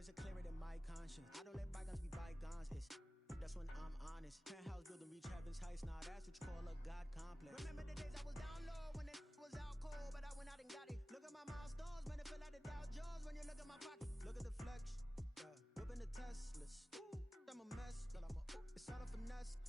Diamonds are clearer than my conscience. I don't let bygones be bygones. That's when I'm honest. Penthouse building, reach heaven's heights. Now that's what you call a God complex. Remember the days I was down low when it was out cold, but I went out and got it. Look at my milestones, man, it feel like the Dow Jones when you look at my pocket. Look at the flex, whipping the Teslas. I'm a mess, but it's all a finesse.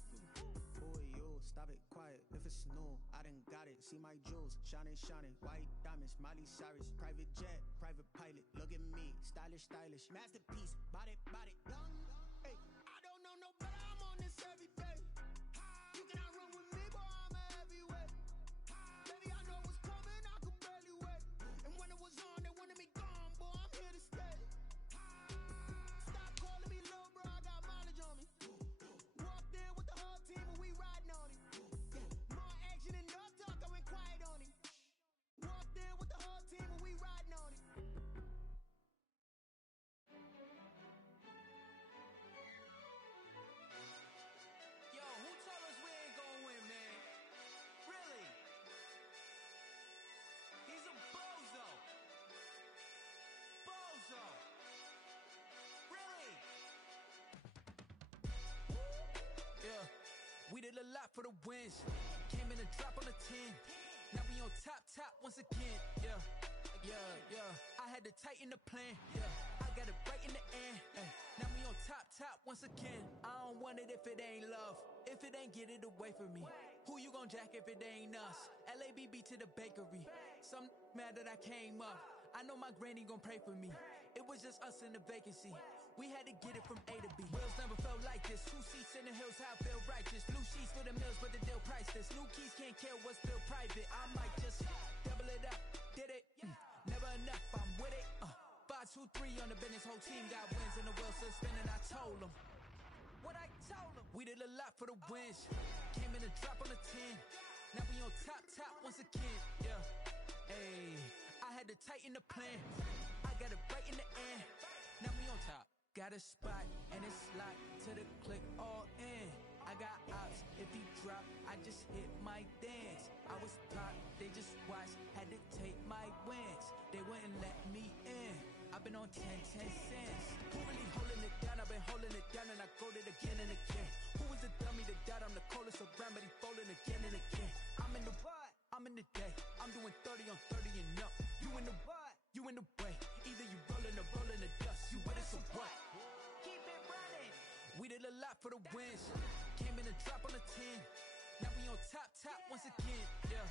Boy, yo, stop it, quiet. If it's new, I done got it. See my jewels, shining, shining. White diamonds, Miley Cyrus. Private jet, private pilot. Look at me, stylish, stylish. Masterpiece, body, body. Young, hey, I don't know no better. I'm on this every day. You cannot run with me, boy, I'm a heavyweight. Baby, I know what's coming, I could barely wait. And when it was on, they wanted me gone, boy, I'm here to stay. Stop calling me little bro, I got mileage on me. Walked in with the whole team and we riding on it. More action and no talk, I went quiet on it. Walked in with the whole team and we riding on it. Yo, who told us we ain't gonna win, man? Really? He's a bozo. Bozo. Really? Yeah, we did a lot for the wins. Came in a drop on the 10. Now we on top once again. Yeah, yeah, yeah. I had to tighten the plan. Yeah, I got it right in the end. Ay. Now we on top once again. I don't want it if it ain't love. If it ain't, get it away from me. Who you gon' jack if it ain't us? LABB to the bakery. Some mad that I came up. I know my granny gon' pray for me. It was just us in the vacancy. We had to get it from A to B. Wheels never felt like this. 2 seats in the hills, how I feel righteous. Blue sheets for the mills, but the deal priceless. New keys can't kill what's still private. I might just double it up. Did it? Never enough, I'm with it. 5, 2, 3 on the business. Whole team got wins and the wheels still spinning. I told them what I told them. We did a lot for the wins. Came in a drop on the 10. Now we on top once again. Yeah. Hey, I had to tighten the plan. I got it right in the end. Now we on top. Got a spot and it's locked to the click all in. I got ops, if he drop, I just hit my dance. I was top, they just watched, had to take my wins. They wouldn't let me in. I've been on 10 cents. Who really holding it down? I've been holding it down and I go it again and again. Who was the dummy that died? I'm the coldest around, but he folding again and again. I'm in the what? I'm in the day. I'm doing 30 on 30 and up. You in the what? You in the way. Either you rolling or rolling the dust. You with us or what? Keep it running. We did a lot for the wins. Came in a drop on the 10. Now we on top once again. Yeah.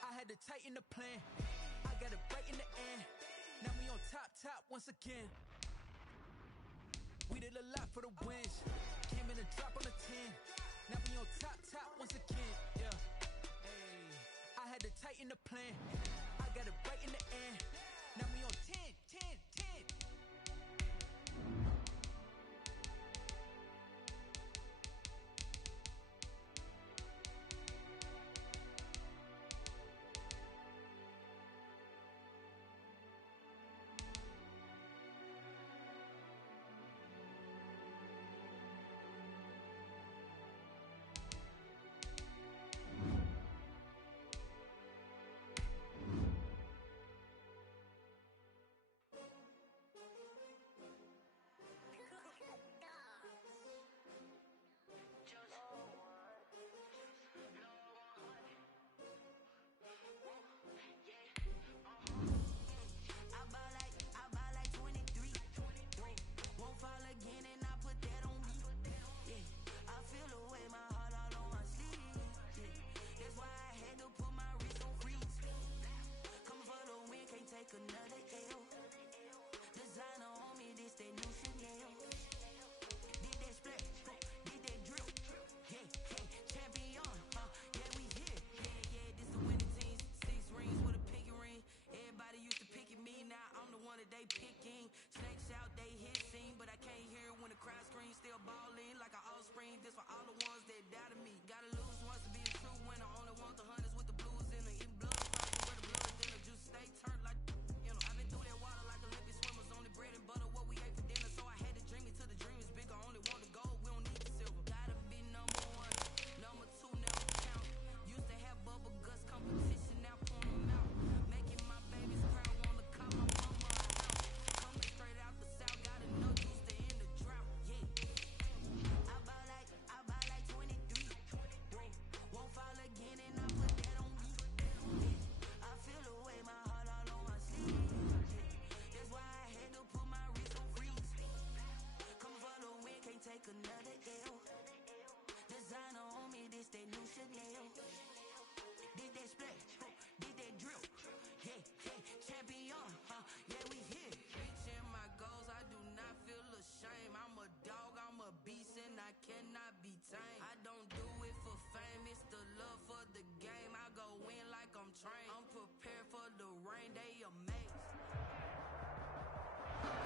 I had to tighten the plan. I got it right in the end. Now we on top once again. We did a lot for the wins. Came in a drop on the 10. Now we on top once again. Yeah. Hey, I had to tighten the plan. I got it right in the end. Now we on 10.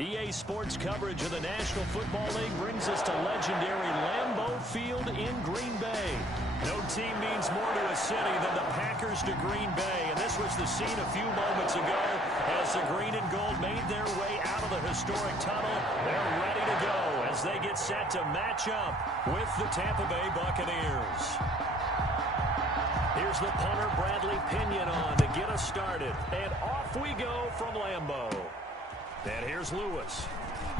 EA Sports coverage of the National Football League brings us to legendary Lambeau Field in Green Bay. No team means more to a city than the Packers to Green Bay, and this was the scene a few moments ago as the green and gold made their way out of the historic tunnel. They're ready to go as they get set to match up with the Tampa Bay Buccaneers. Here's the punter, Bradley Pinion, on to get us started, and off we go from Lambeau. And here's Lewis.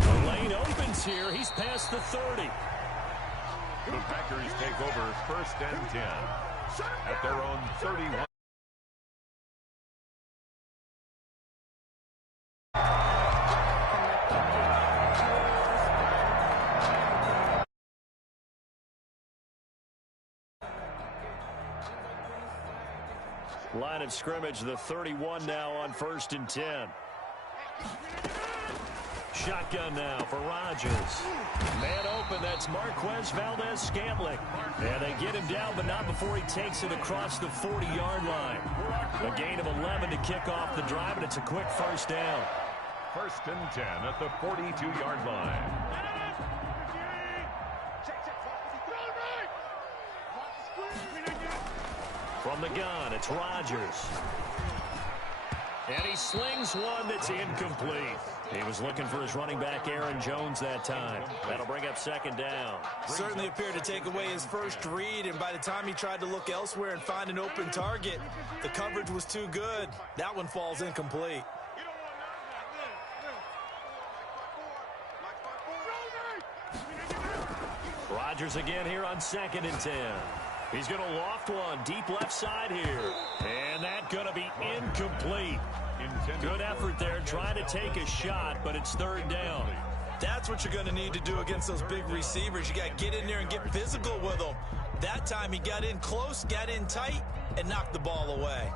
The lane opens here. He's past the 30. The Packers take over 1st and 10 at their own 31. Line of scrimmage, the 31 now on 1st and 10. Shotgun now for Rodgers. Man open, that's Marquez Valdez-Scantling. And they get him down, but not before he takes it across the 40-yard line. A gain of 11 to kick off the drive, and it's a quick first down. 1st and 10 at the 42-yard line. From the gun, it's Rodgers. And he slings one that's incomplete. He was looking for his running back, Aaron Jones, that time. That'll bring up 2nd down. Certainly appeared to take away his first read, and by the time he tried to look elsewhere and find an open target, the coverage was too good. That one falls incomplete. Rodgers again here on 2nd and 10. He's going to loft one deep left side here. And that's going to be incomplete. Good effort there trying to take a shot, but it's 3rd down. That's what you're going to need to do against those big receivers. You got to get in there and get physical with them. That time he got in close, got in tight, and knocked the ball away.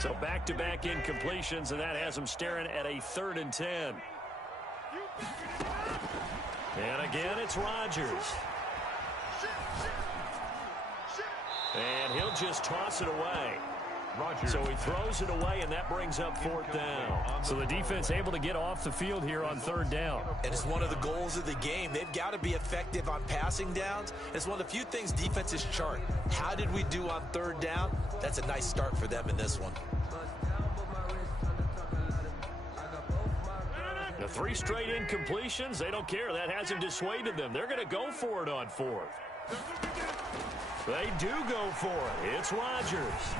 So back-to-back incompletions, and that has him staring at a 3rd and 10. And again, it's Rodgers. And he'll just toss it away. Rodgers. So he throws it away, and that brings up 4th down. So the defense able to get off the field here on 3rd down. And it's one of the goals of the game. They've got to be effective on passing downs. It's one of the few things defenses chart. How did we do on 3rd down? That's a nice start for them in this one. The 3 straight incompletions, they don't care. That hasn't dissuaded them. They're going to go for it on 4th. They do go for it. It's Rodgers.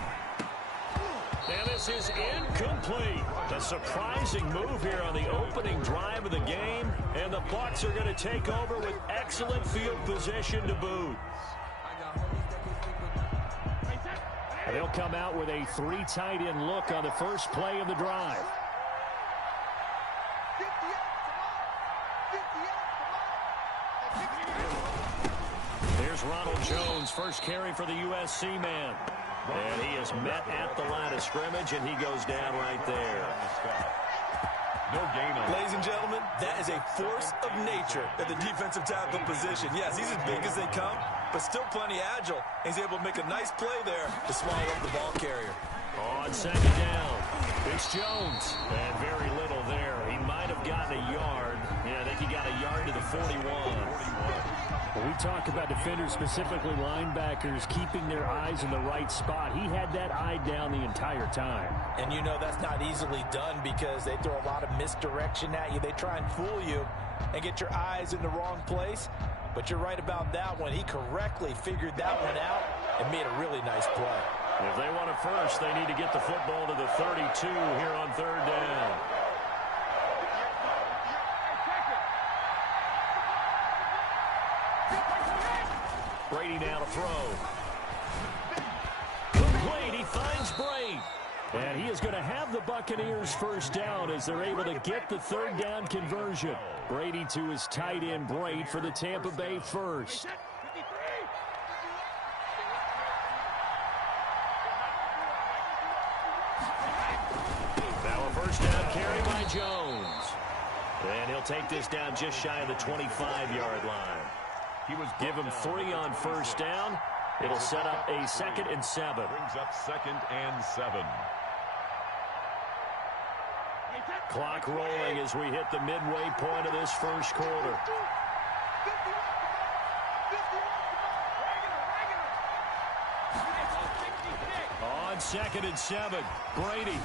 And this is incomplete. A surprising move here on the opening drive of the game. And the Bucs are going to take over with excellent field position to boot. And they'll come out with a 3 tight end look on the first play of the drive. Here's Ronald Jones, first carry for the USC man. And he is met at the line of scrimmage, and he goes down right there. No gain on. Ladies and gentlemen, that is a force of nature at the defensive tackle position. Yes, he's as big as they come, but still plenty agile. He's able to make a nice play there to swallow up the ball carrier. On 2nd down, it's Jones. And very little there. He might have gotten a yard. Yeah, I think he got a yard to the 41. When we talk about defenders, specifically linebackers, keeping their eyes in the right spot, he had that eye down the entire time. And you know that's not easily done because they throw a lot of misdirection at you. They try and fool you and get your eyes in the wrong place. But you're right about that one. He correctly figured that one out and made a really nice play. If they want it first, they need to get the football to the 32 here on 3rd down. Brady now to throw. Complete. He finds Brady. And he is going to have the Buccaneers first down as they're able to get the 3rd down conversion. Brady to his tight end, Braid, for the Tampa Bay first. Now a first down carry by Jones. And he'll take this down just shy of the 25-yard line. Give him 3 on first down. It'll set up a 2nd and 7. Brings up 2nd and 7. Clock rolling as we hit the midway point of this first quarter. On 2nd and 7, Brady.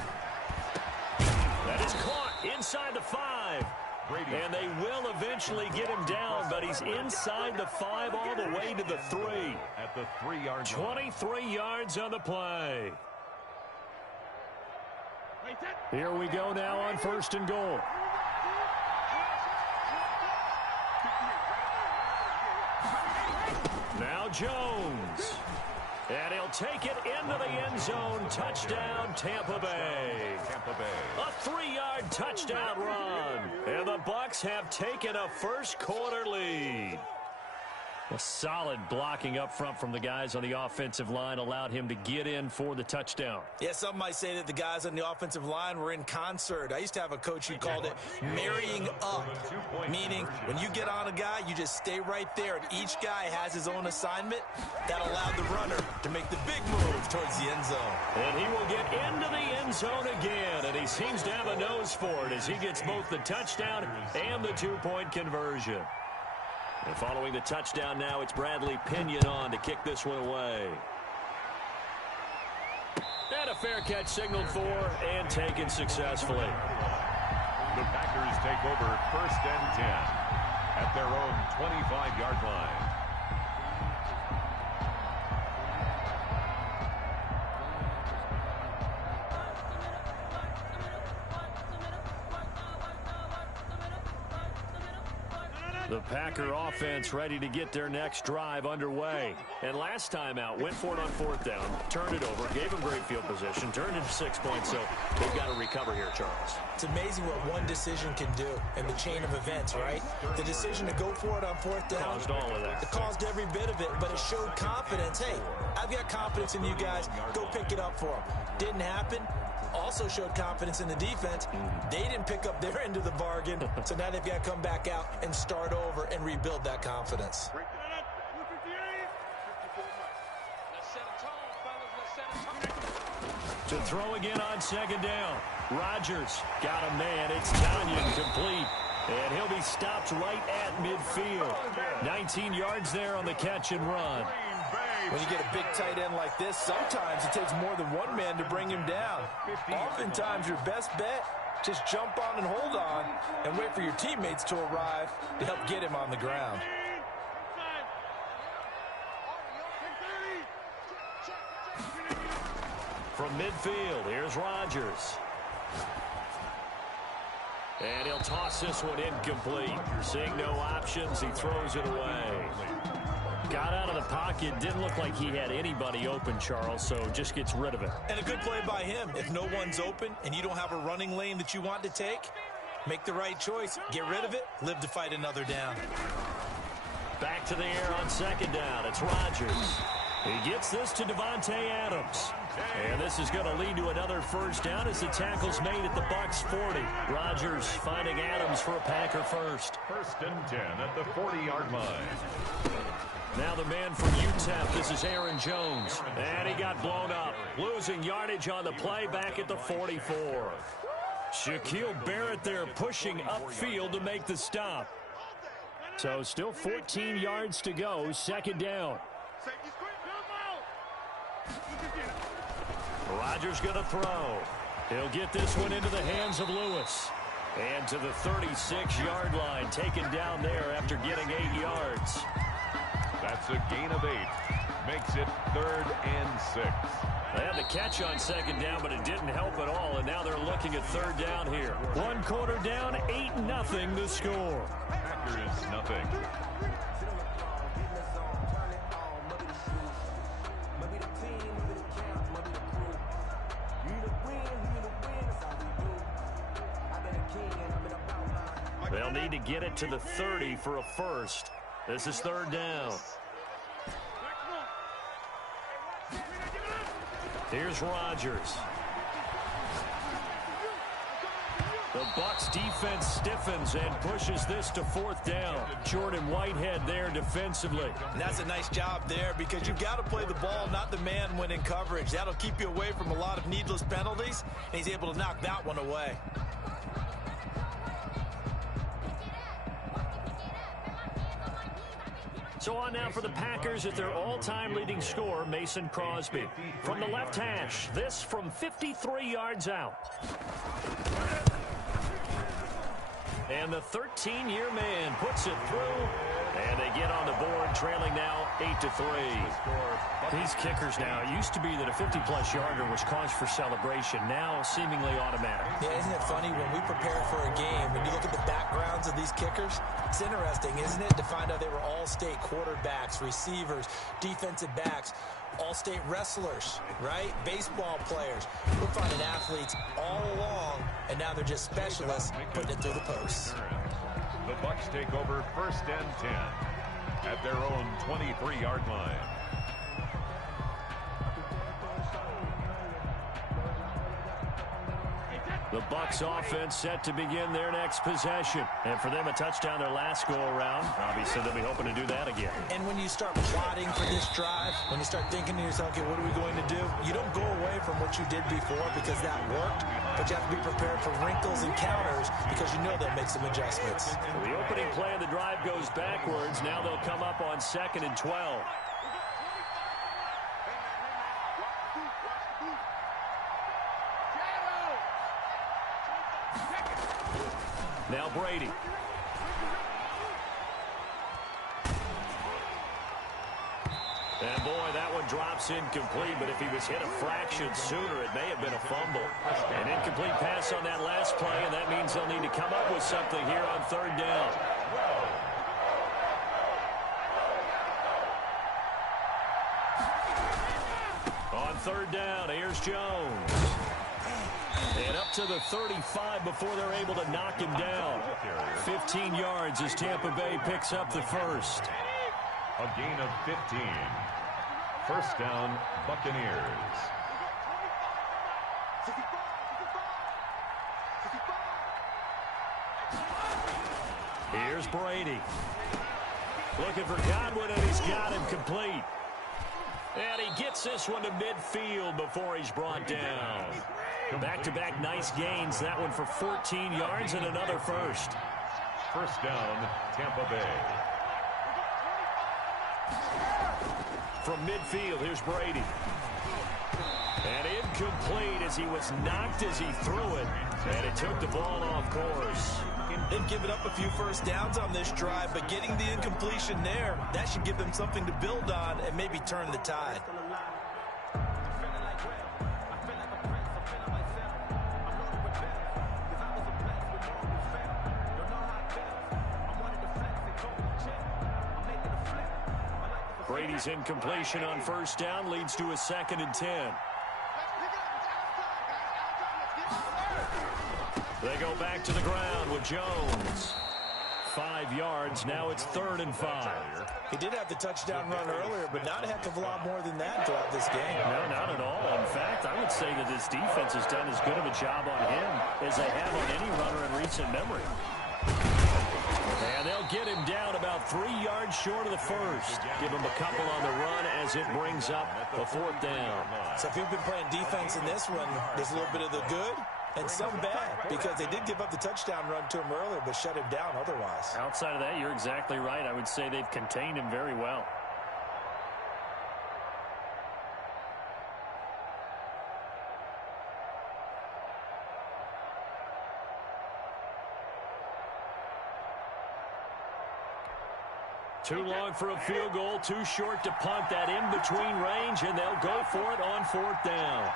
That is caught inside the 5. Brady. And they will eventually get him down, but he's inside the 5 all the way to the 3. At the 3-yard line. 23 yards on the play. Here we go now on 1st and goal. Now Jones. And he'll take it into the end zone. Touchdown, Tampa Bay. A 3-yard touchdown run. And the Bucs have taken a first quarter lead. A solid blocking up front from the guys on the offensive line allowed him to get in for the touchdown. Yeah, some might say that the guys on the offensive line were in concert. I used to have a coach who called it marrying up, meaning when you get on a guy, you just stay right there, and each guy has his own assignment. That allowed the runner to make the big move towards the end zone. And he will get into the end zone again, and he seems to have a nose for it as he gets both the touchdown and the 2-point conversion. And following the touchdown now, it's Bradley Pinion on to kick this one away. And a fair catch signaled for and taken successfully. The Packers take over 1st and 10 at their own 25-yard line. The Packer offense ready to get their next drive underway. And last time out, went for it on 4th down, turned it over, gave them great field position, turned it 6 points, so they've got to recover here, Charles. It's amazing what one decision can do in the chain of events, right? The decision to go for it on 4th down. Caused all of that. It caused every bit of it, but it showed confidence. Hey, I've got confidence in you guys. Go pick it up for them. Didn't happen. Also showed confidence in the defense. They didn't pick up their end of the bargain, so now they've got to come back out and start over and rebuild that confidence. To throw again on 2nd down. Rodgers got a man. It's Tanyan complete. And he'll be stopped right at midfield. 19 yards there on the catch and run. When you get a big tight end like this, sometimes it takes more than one man to bring him down. Oftentimes, your best bet, just jump on and hold on and wait for your teammates to arrive to help get him on the ground. From midfield, here's Rodgers. And he'll toss this one incomplete. Seeing no options, he throws it away. Got out of the pocket, didn't look like he had anybody open, Charles, so just gets rid of it. And a good play by him. If no one's open and you don't have a running lane that you want to take, make the right choice. Get rid of it, live to fight another down. Back to the air on 2nd down. It's Rodgers. He gets this to Devontae Adams. And this is going to lead to another first down as the tackle's made at the Bucs 40. Rodgers finding Adams for a Packer first. 1st and 10 at the 40-yard line. Now the man from UTEP, this is Aaron Jones. And he got blown up, losing yardage on the play back at the 44. Shaquille Barrett there pushing upfield to make the stop. So still 14 yards to go, 2nd down. Rodgers going to throw. He'll get this one into the hands of Lewis. And to the 36-yard line, taken down there after getting 8 yards. That's a gain of 8. Makes it 3rd and 6. They had the catch on 2nd down, but it didn't help at all, and now they're looking at 3rd down here. 1 quarter down, 8-0 the score. Packers nothing. They'll need to get it to the 30 for a first. This is 3rd down. Here's Rodgers. The Bucs defense stiffens and pushes this to 4th down. Jordan Whitehead there defensively. And that's a nice job there because you've got to play the ball, not the man when in coverage. That'll keep you away from a lot of needless penalties, and he's able to knock that one away. So on now for the Packers at their all-time leading scorer, Mason Crosby. From the left hash, this from 53 yards out. And the 13-year man puts it through, and they get on the board, trailing now 8-3. These kickers now, it used to be that a 50-plus yarder was cause for celebration, now seemingly automatic. Yeah, isn't it funny when we prepare for a game, when you look at the backgrounds of these kickers, it's interesting, isn't it, to find out they were all-state quarterbacks, receivers, defensive backs, all-state wrestlers, right? Baseball players. We're finding athletes all along, and now they're just specialists putting it through the posts. The Bucs take over 1st and 10 at their own 23-yard line. The Bucs offense set to begin their next possession. And for them, a touchdown their last go-around. Obviously, they'll be hoping to do that again. And when you start plotting for this drive, when you start thinking to yourself, okay, what are we going to do? You don't go away from what you did before because that worked, but you have to be prepared for wrinkles and counters because you know they'll make some adjustments. Well, the opening play of the drive goes backwards. Now they'll come up on 2nd and 12. Now Brady. And boy, that one drops incomplete, but if he was hit a fraction sooner, it may have been a fumble. An incomplete pass on that last play, and that means they'll need to come up with something here on 3rd down. On 3rd down, here's Jones. And up to the 35 before they're able to knock him down. 15 yards as Tampa Bay picks up the first. A gain of 15. 1st down, Buccaneers. Here's Brady. Looking for Godwin, and he's got him complete. And he gets this one to midfield before he's brought down. Back-to-back nice gains. That one for 14 yards and another first. 1st down, Tampa Bay. From midfield, here's Brady. And incomplete as he was knocked as he threw it. And it took the ball off course. They've given up a few first downs on this drive, but getting the incompletion there, that should give them something to build on and maybe turn the tide. Brady's incompletion on 1st down leads to a 2nd and 10. They go back to the ground with Jones. 5 yards. Now it's 3rd and 5. He did have the touchdown run earlier, but not a heck of a lot more than that throughout this game. No, not at all. In fact, I would say that this defense has done as good of a job on him as they have on any runner in recent memory. And they'll get him down about 3 yards short of the first. Give him a couple on the run as it brings up the 4th down. So if you've been playing defense in this one, there's a little bit of the good and some bad, because they did give up the touchdown run to him earlier, but shut him down otherwise. Outside of that, you're exactly right. I would say they've contained him very well. Too long for a field goal, too short to punt. That in-between range, and they'll go for it on 4th down.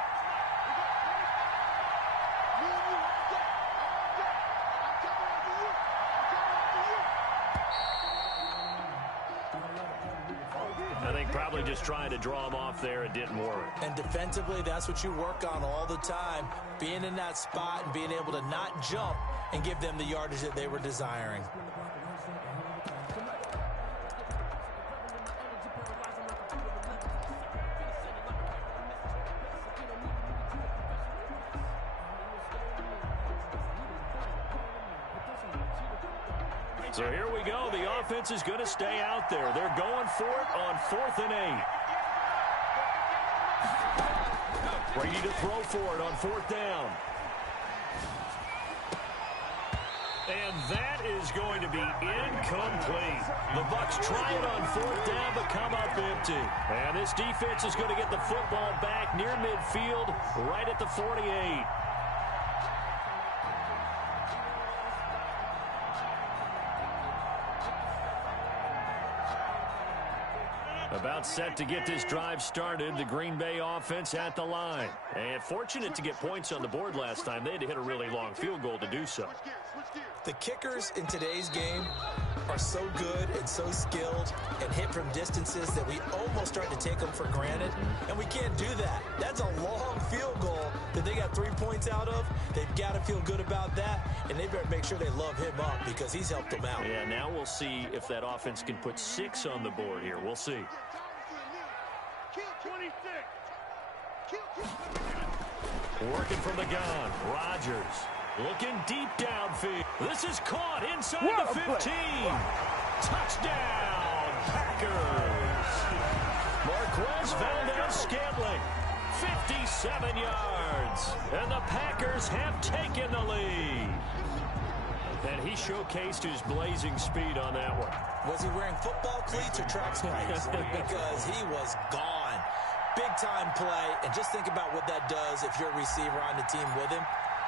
I think probably just trying to draw him off there, it didn't work. And defensively, that's what you work on all the time. Being in that spot and being able to not jump and give them the yardage that they were desiring. So here we go. The offense is going to stay out there. They're going for it on 4th and 8. Brady to throw for it on 4th down. And that is going to be incomplete. The Bucs try it on 4th down, but come up empty. And this defense is going to get the football back near midfield, right at the 48. About set to get this drive started. The Green Bay offense at the line. And fortunate to get points on the board last time. They had to hit a really long field goal to do so. The kickers in today's game are so good and so skilled and hit from distances that we almost start to take them for granted. And we can't do that. That's a long field goal that they got 3 points out of. They've got to feel good about that, and they better make sure they love him up because he's helped them out. Yeah, now we'll see if that offense can put 6 on the board here. We'll see. Working from the gun, Rodgers looking deep downfield. This is caught inside the 15. Touchdown, Packers. Marquez Valdez-Scantling, 57 yards. And the Packers have taken the lead. And he showcased his blazing speed on that one. Was he wearing football cleats or track spikes? Because he was gone. Big-time play, and just think about what that does if you're a receiver on the team with him.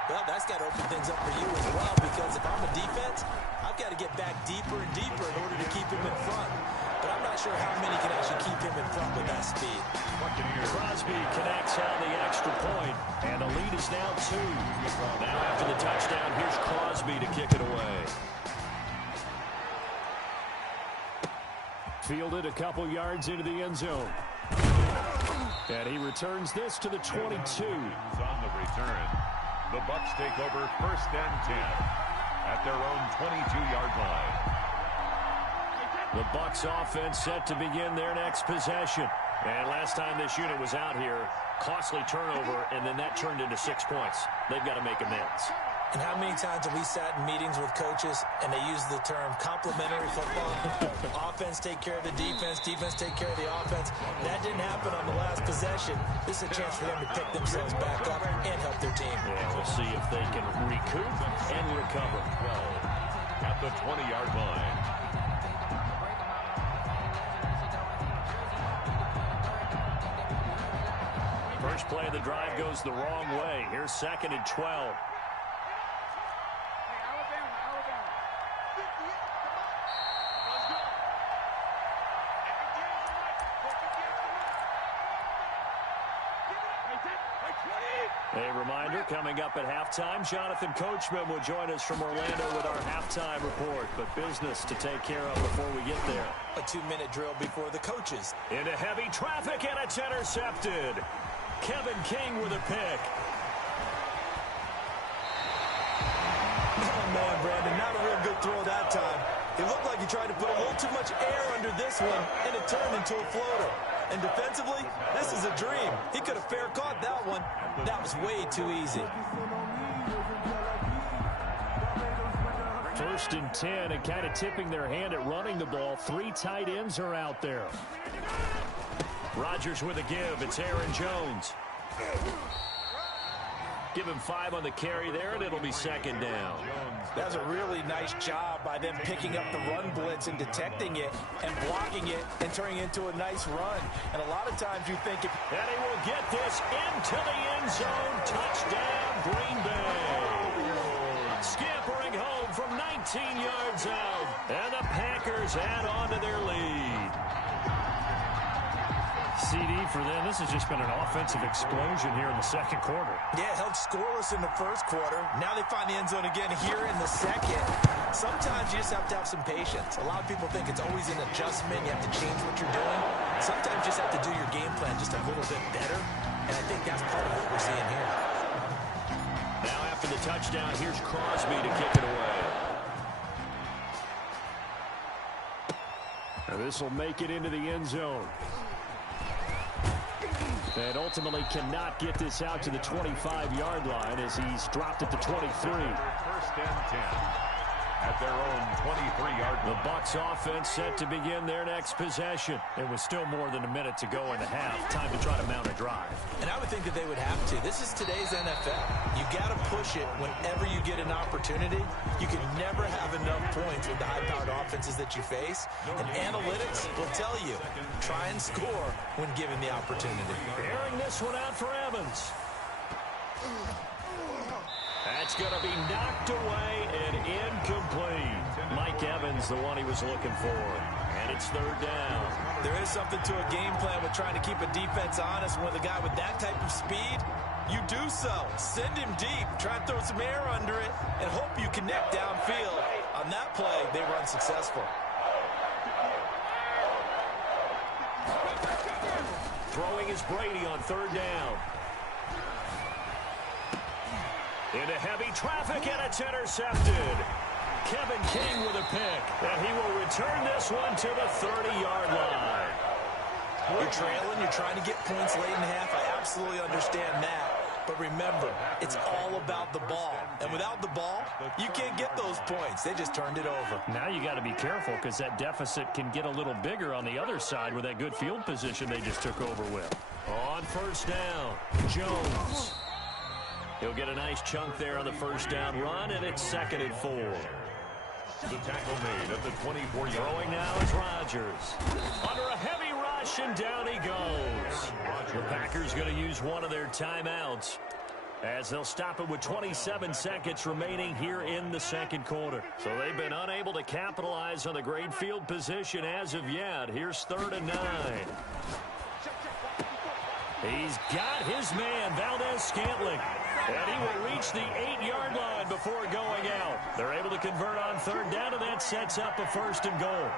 Well, that's got to open things up for you as well, because if I'm a defense, I've got to get back deeper and deeper in order to keep him in front. But I'm not sure how many can actually keep him in front with that speed. Crosby connects on the extra point, and the lead is now 2. Now after the touchdown, here's Crosby to kick it away. Fielded a couple yards into the end zone. And he returns this to the 22. On the return, the Bucs take over 1st and 10 at their own 22-yard line. The Bucs offense set to begin their next possession. And last time this unit was out here, costly turnover, and then that turned into 6 points. They've got to make amends. And how many times have we sat in meetings with coaches and they use the term complementary football? Offense take care of the defense, defense take care of the offense. That didn't happen on the last possession. This is a chance for them to pick themselves back up and help their team. Yeah, we'll see if they can recoup and recover. At the 20-yard line. First play of the drive goes the wrong way. Here's 2nd and 12. A reminder, coming up at halftime, Jonathan Coachman will join us from Orlando with our halftime report. But business to take care of before we get there. A 2-minute drill before the coaches. Into heavy traffic, and it's intercepted. Kevin King with a pick. Oh, man, Brandon, not a real good throw that time. It looked like he tried to put a little too much air under this one, and it turned into a floater. And defensively, this is a dream. He could have fair caught that one. That was way too easy. 1st and 10, and kind of tipping their hand at running the ball. 3 tight ends are out there. Rodgers with a give. It's Aaron Jones. Give him 5 on the carry there, and it'll be 2nd down. That's a really nice job by them picking up the run blitz and detecting it and blocking it and turning it into a nice run. And a lot of times you think if... And he will get this into the end zone. Touchdown, Green Bay. Scampering home from 19 yards out. And the Packers add on to their lead. CD for them. This has just been an offensive explosion here in the 2nd quarter. Yeah, held scoreless in the 1st quarter. Now they find the end zone again here in the 2nd. Sometimes you just have to have some patience. A lot of people think it's always an adjustment. You have to change what you're doing. Sometimes you just have to do your game plan just a little bit better. And I think that's part of what we're seeing here. Now after the touchdown, here's Crosby to kick it away. And this will make it into the end zone. And ultimately cannot get this out to the 25-yard line as he's dropped at the 23. 1st and 10. at their own 23-yard line. The Bucs offense set to begin their next possession. It was still more than a minute to go in the half. Time to try to mount a drive. And I would think that they would have to. This is today's NFL. You got to push it whenever you get an opportunity. You can never have enough points with the high-powered offenses that you face. And analytics will tell you, try and score when given the opportunity. Airing this one out for Evans. That's going to be knocked away and incomplete. Mike Evans, the one he was looking for. And it's third down. There is something to a game plan with trying to keep a defense honest. With a guy with that type of speed, you do so. Send him deep. Try and throw some air under it and hope you connect downfield. On that play, they were unsuccessful. Throwing is Brady on third down. Into heavy traffic, and it's intercepted. Kevin King with a pick, and he will return this one to the 30-yard line. You're trailing, you're trying to get points late in the half. I absolutely understand that. But remember, it's all about the ball. And without the ball, you can't get those points. They just turned it over. Now you got to be careful because that deficit can get a little bigger on the other side with that good field position they just took over with. On first down, Jones. He'll get a nice chunk there on the first down run, and it's 2nd and 4. The tackle made at the 24-yard line. Throwing now is Rodgers. Under a heavy rush, and down he goes. The Packers going to use one of their timeouts as they'll stop it with 27 seconds remaining here in the second quarter. So they've been unable to capitalize on the great field position as of yet. Here's 3rd and 9. He's got his man, Valdez-Scantling. And he will reach the 8-yard line before going out. They're able to convert on third down, and that sets up a 1st and goal.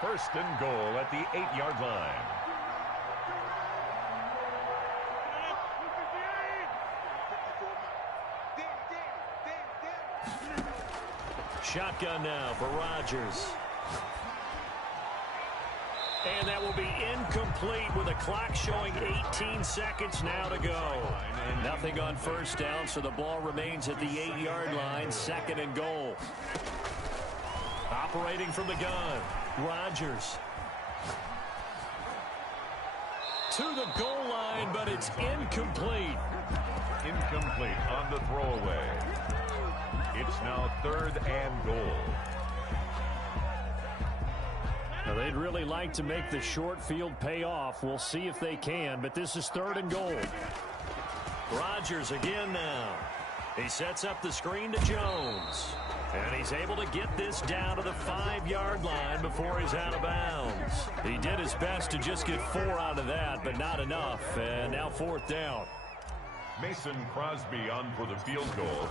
1st and goal at the 8-yard line. Shotgun now for Rodgers. And that will be incomplete with the clock showing 18 seconds now to go. Nothing on first down, so the ball remains at the 8-yard line, 2nd and goal. Operating from the gun, Rodgers. To the goal line, but it's incomplete. Incomplete on the throwaway. It's now 3rd and goal. Now, they'd really like to make the short field pay off. We'll see if they can, but this is 3rd and goal. Rodgers again now. He sets up the screen to Jones. And he's able to get this down to the 5-yard line before he's out of bounds. He did his best to just get 4 out of that, but not enough. And now 4th down. Mason Crosby on for the field goal.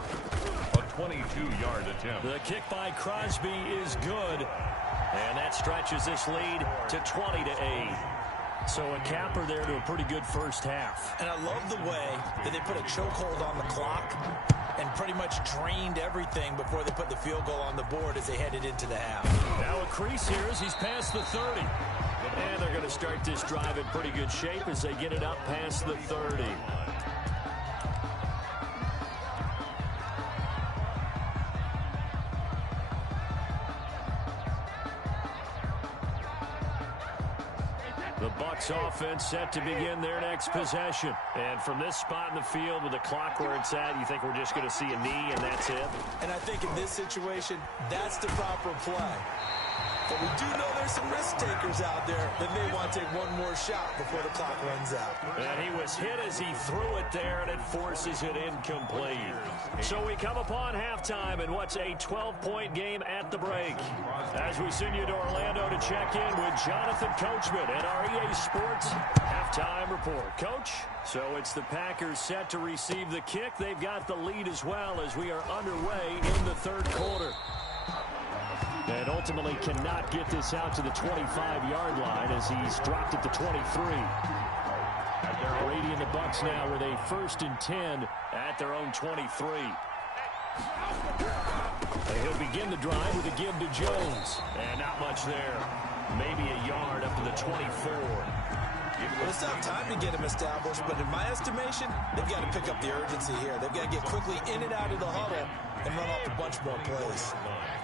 A 22-yard attempt. The kick by Crosby is good. And that stretches this lead to 20-8. So a capper there to a pretty good first half. And I love the way that they put a chokehold on the clock and pretty much drained everything before they put the field goal on the board as they headed into the half. Now a crease here as he's past the 30. And they're going to start this drive in pretty good shape as they get it up past the 30. The Bucs offense set to begin their next possession. And from this spot in the field with the clock where it's at, you think we're just going to see a knee and that's it? And I think in this situation, that's the proper play. But we do know there's some risk takers out there that may want to take one more shot before the clock runs out. And he was hit as he threw it there, and it forces it incomplete. So we come upon halftime in what's a 12-point game at the break. As we send you to Orlando to check in with Jonathan Coachman at our EA Sports Halftime Report. Coach, so it's the Packers set to receive the kick. They've got the lead as well as we are underway in the third quarter. And ultimately cannot get this out to the 25-yard line as he's dropped it to 23. Brady and the Bucs now with a 1st and 10 at their own 23. He'll begin the drive with a give to Jones. And not much there. Maybe a yard up to the 24. Well, it's not time to get him established, but in my estimation, they've got to pick up the urgency here. They've got to get quickly in and out of the huddle and run off a bunch more plays.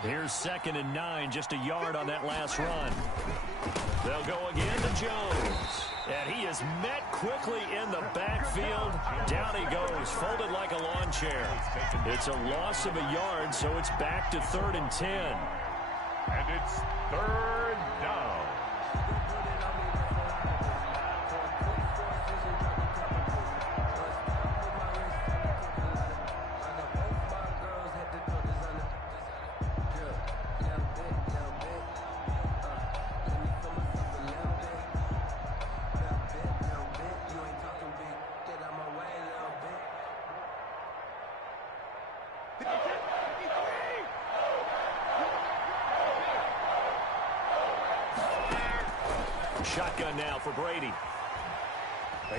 Here's 2nd and 9, just a yard on that last run. They'll go again to Jones. And he is met quickly in the backfield. Down he goes, folded like a lawn chair. It's a loss of a yard, so it's back to 3rd and 10. And it's 3rd down. Shotgun now for Brady.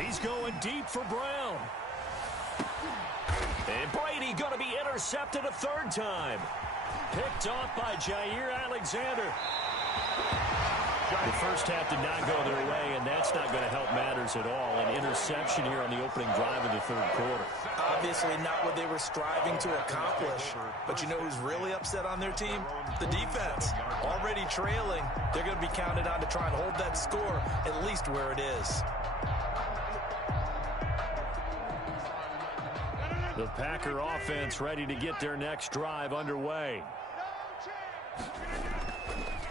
He's going deep for Brown. And Brady going to be intercepted a 3rd time. Picked off by Jair Alexander. The first half did not go their way, and that's not going to help matters at all. An interception here on the opening drive of the 3rd quarter. Obviously not what they were striving to accomplish. But you know who's really upset on their team? The defense. Already trailing. They're going to be counted on to try and hold that score at least where it is. The Packer offense ready to get their next drive underway.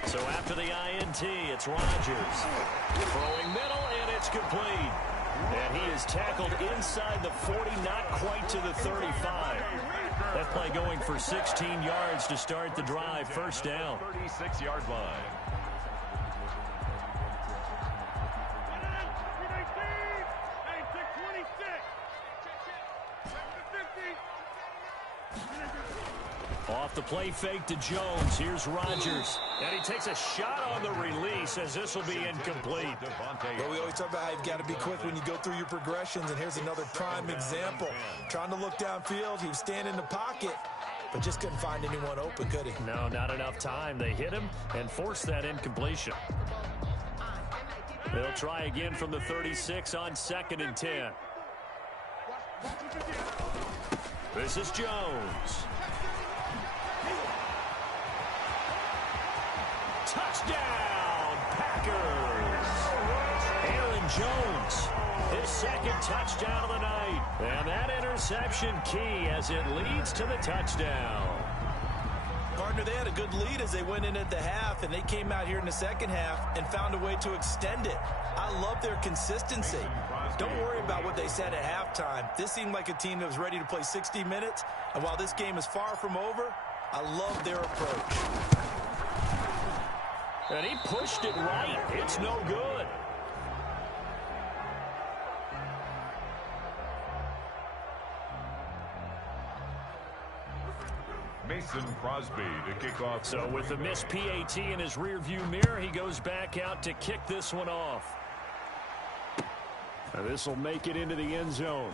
So after the INT, it's Rodgers. Throwing middle, and it's complete. And he is tackled inside the 40, not quite to the 35. That play going for 16 yards to start the drive. First down. 36-yard line. Off the play fake to Jones. Here's Rodgers. And he takes a shot on the release as this will be incomplete. Well, we always talk about how you've got to be quick when you go through your progressions, and here's another prime example. Trying to look downfield, he was standing in the pocket, but just couldn't find anyone open, could he? No, not enough time. They hit him and forced that incompletion. They'll try again from the 36 on 2nd and 10. This is Jones. Touchdown, Packers! Aaron Jones, his 2nd touchdown of the night. And that interception key as it leads to the touchdown. Partner, they had a good lead as they went in at the half, and they came out here in the 2nd half and found a way to extend it. I love their consistency. Don't worry about what they said at halftime. This seemed like a team that was ready to play 60 minutes, and while this game is far from over, I love their approach. And he pushed it right. It's no good. Mason Crosby to kick off. So with the missed PAT in his rearview mirror, he goes back out to kick this one off. And this will make it into the end zone.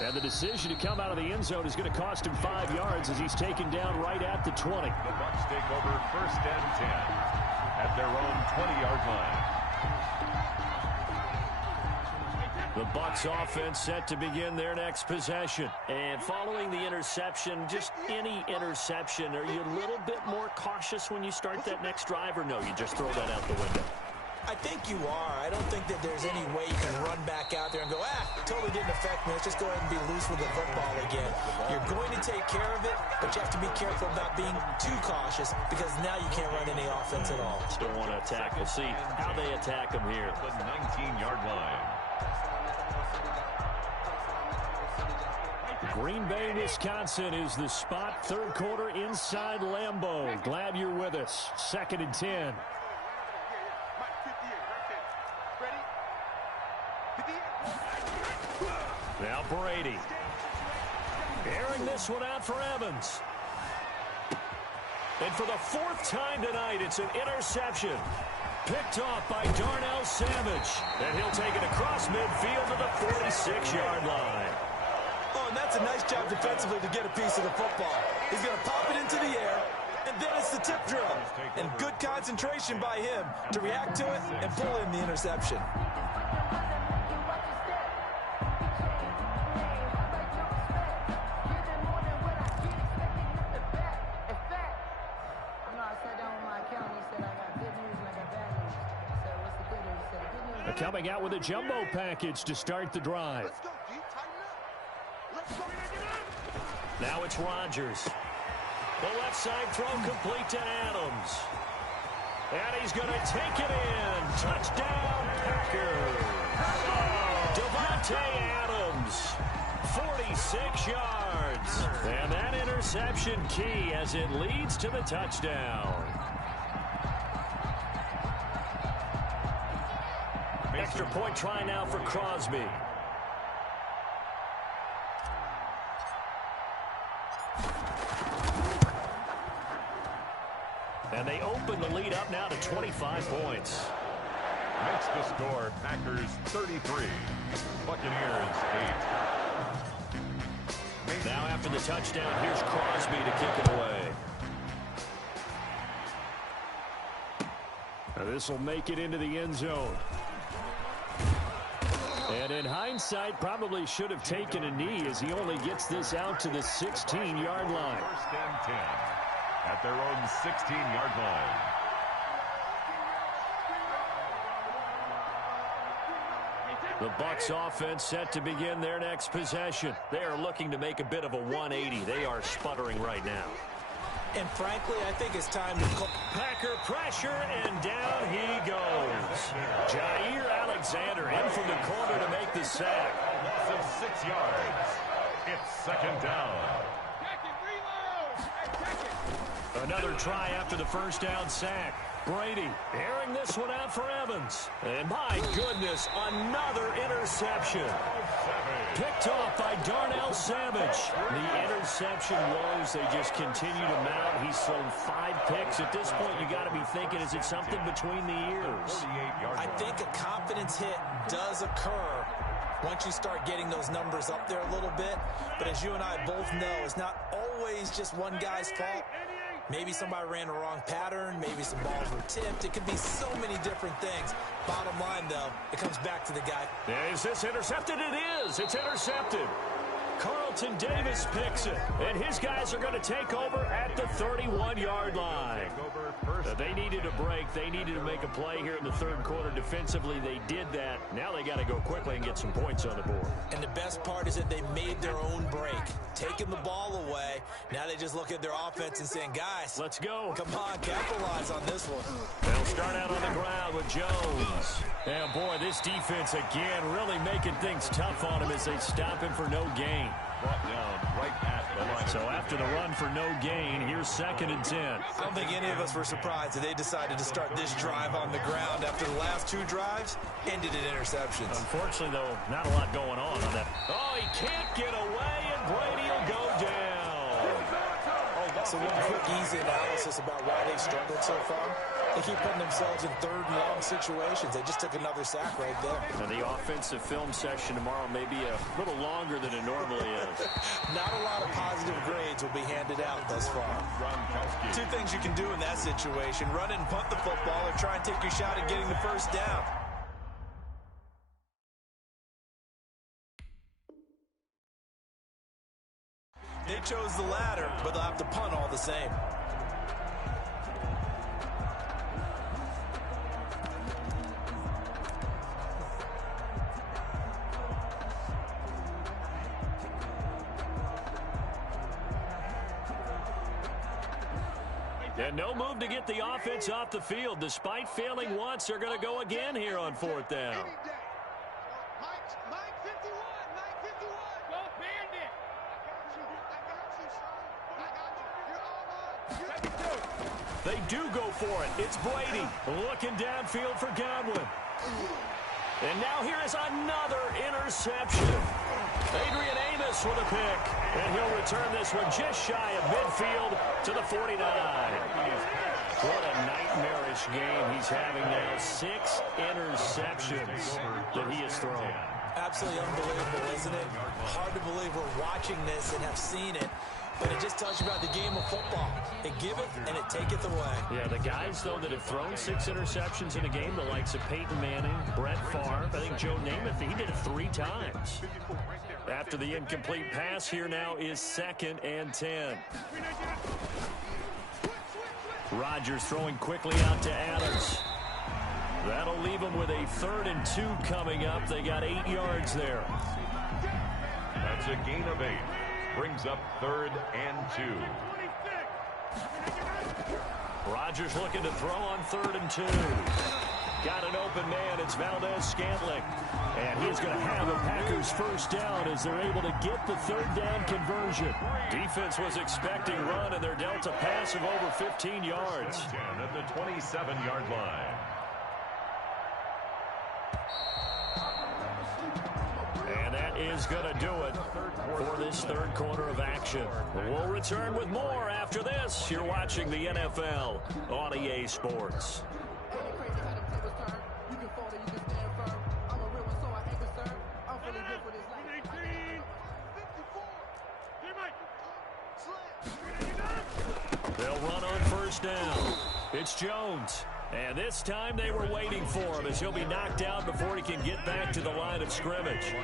And the decision to come out of the end zone is going to cost him 5 yards as he's taken down right at the 20. The Bucs take over 1st and 10 at their own 20-yard line. The Bucs offense set to begin their next possession. And following the interception, just any interception, are you a little bit more cautious when you start that next drive, or no, you just throw that out the window? I think you are. I don't think that there's any way you can run back out there and go, totally didn't affect me. Let's just go ahead and be loose with the football again. You're going to take care of it, but you have to be careful about being too cautious because now you can't run any offense at all. Still want to attack. We'll see how they attack them here. The 19-yard line. Green Bay, Wisconsin is the spot. 3rd quarter inside Lambeau. Glad you're with us. 2nd and 10. Now Brady. Airing this one out for Evans. And for the 4th time tonight, it's an interception. Picked off by Darnell Savage. And he'll take it across midfield to the 46-yard line. Oh, and that's a nice job defensively to get a piece of the football. He's going to pop it into the air, And then it's the tip drill. And good concentration by him to react to it and pull in the interception. Coming out with a jumbo package to start the drive. Now it's Rodgers. The left side throw complete to Adams. And he's going to take it in. Touchdown, Packers. Devontae Adams, 46 yards. And that interception key as it leads to the touchdown. Extra point try now for Crosby. And they open the lead up now to 25 points. Makes the score Packers 33, Buccaneers 8. Now after the touchdown, here's Crosby to kick it away. Now this will make it into the end zone. And in hindsight, probably should have taken a knee as he only gets this out to the 16-yard line. First and 10 at their own 16-yard line. The Bucs offense set to begin their next possession. They are looking to make a bit of a 180. They are sputtering right now. And frankly, I think it's time to call. Packer pressure, and down he goes. Jair Alexander in from the corner to make the sack. Loss of 6 yards. It's second down. Another try after the first down sack. Brady airing this one out for Evans. And my goodness, another interception. Picked off by Darnell Savage. The interception woes, they just continue to mount. He's thrown 5 picks. At this point, you got to be thinking, is it something between the ears? I think a confidence hit does occur once you start getting those numbers up there a little bit. But as you and I both know, it's not always just one guy's fault. Maybe somebody ran a wrong pattern. Maybe some balls were tipped. It could be so many different things. Bottom line, though, it comes back to the guy. Is this intercepted? It is. It's intercepted. Carlton Davis picks it. And his guys are going to take over at the 31-yard line. They needed a break. They needed to make a play here in the third quarter. Defensively, they did that. Now they got to go quickly and get some points on the board. And the best part is that they made their own break, taking the ball away. Now they just look at their offense and saying, guys, let's go. Come on, capitalize on this one. They'll start out on the ground with Jones. And boy, this defense again really making things tough on him as they stop him for no gain. Brought down right at the line. So after the run for no gain, here's 2nd and 10. I don't think any of us were surprised that they decided to start this drive on the ground after the last 2 drives ended in interceptions. Unfortunately, though, not a lot going on that. Oh, he can't get away, and Brady will go down. So one quick, easy analysis about why they've struggled so far. They keep putting themselves in 3rd and long situations. They just took another sack right there. Now the offensive film session tomorrow may be a little longer than it normally is. Not a lot of positive grades will be handed out thus far. 2 things you can do in that situation: run and punt the football, or try and take your shot at getting the first down. They chose the latter, but they'll have to punt all the same. And no move to get the offense off the field. Despite failing once, they're going to go again here on 4th down. They do go for it. It's Brady looking downfield for Godwin. And now here is another interception. Adrian Amos with a pick. And he'll return this one just shy of midfield to the 49. What a nightmarish game he's having now. 6 interceptions that he has thrown. Absolutely unbelievable, isn't it? Hard to believe we're watching this and have seen it, but it just tells you about the game of football. It giveth and it taketh away. Yeah, the guys, though, that have thrown 6 interceptions in a game, the likes of Peyton Manning, Brett Favre, I think Joe Namath, he did it 3 times. After the incomplete pass, here now is 2nd and 10. Rodgers throwing quickly out to Adams. That'll leave them with a 3rd and 2 coming up. They got 8 yards there. That's a gain of 8. Brings up 3rd and 2. Rodgers looking to throw on 3rd and 2. Got an open man. It's Valdez-Scantling. And he's going to have a Packers first down as they're able to get the 3rd down conversion. Defense was expecting run, and they're dealt a pass of over 15 yards. 10 at the 27-yard line. And that is going to do it for this 3rd quarter of action. We'll return with more after this. You're watching the NFL on EA Sports. They'll run on first down. It's Jones. And this time they were waiting for him as he'll be knocked out before he can get back to the line of scrimmage.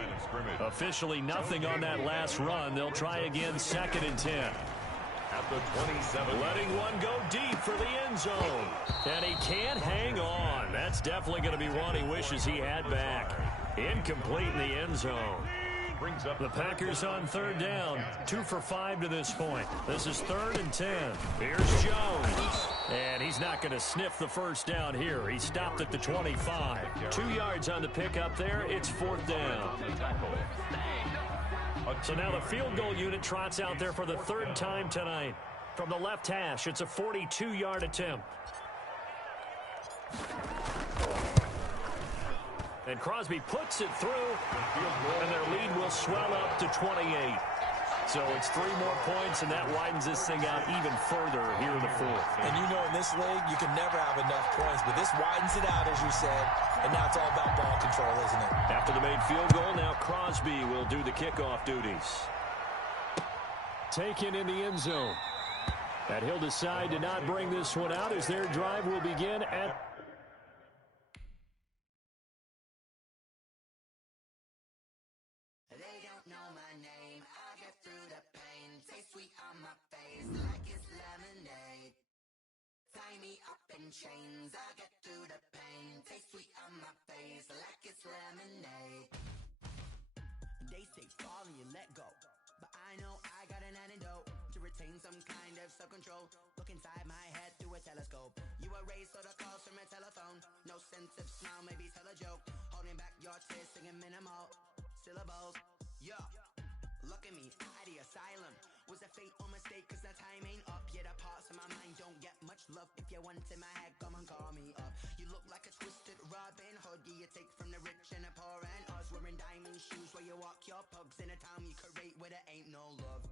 Officially nothing on that last run. They'll try again 2nd and 10. At the 27. Letting one go deep for the end zone. And he can't hang on. That's definitely going to be one he wishes he had back. Incomplete in the end zone. Brings up the Packers on 3rd down. 2 for 5 to this point. This is 3rd and 10. Here's Jones. And he's not going to sniff the first down here. He stopped at the 25. 2 yards on the pickup there. It's 4th down. So now the field goal unit trots out there for the 3rd time tonight. From the left hash, it's a 42-yard attempt. And Crosby puts it through, and their lead will swell up to 28. So it's 3 more points, and that widens this thing out even further here in the 4th. And you know in this league, you can never have enough points, but this widens it out, as you said, and now it's all about ball control, isn't it? After the made field goal, now Crosby will do the kickoff duties. Taken in the end zone. And he'll decide to not bring this one out as their drive will begin at... Chains, I get through the pain. Taste sweet on my face like it's lemonade. They say fall and you let go, but I know I got an antidote to retain some kind of self-control. Look inside my head through a telescope. You erase all the calls from a telephone. No sense of smile, maybe tell a joke. Holding back your tears, singing minimal syllables. Yeah, look at me, at the asylum. Was a fate or mistake, cause the time ain't up. Yeah, the parts of my mind don't get much love. If you want in my head, come and call me up. You look like a twisted Robin Hood. Yeah, you take from the rich and the poor and us. Wearing diamond shoes where you walk your pugs in a town you create where there ain't no love.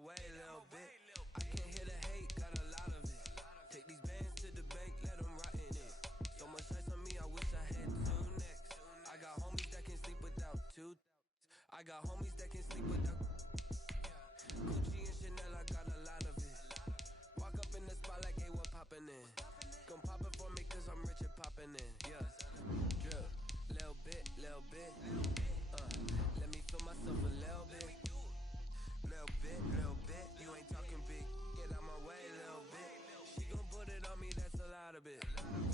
way a little bit. I can't hear the hate, got a lot of it. Take these bands to the bank, let them rot in it. So much ice on me, I wish I had two necks. I got homies that can sleep without two. I got homies that can sleep without Gucci and Chanel, I got a lot of it. Walk up in the spot like, hey, what poppin' in? Gon' pop it for me cause I'm rich and poppin' in. Yeah, drip, little bit, little bit. Let me feel myself a little bit. Little bit, you ain't talking big. Get out my way, little bit. She gon' put it on me, that's a lot of it.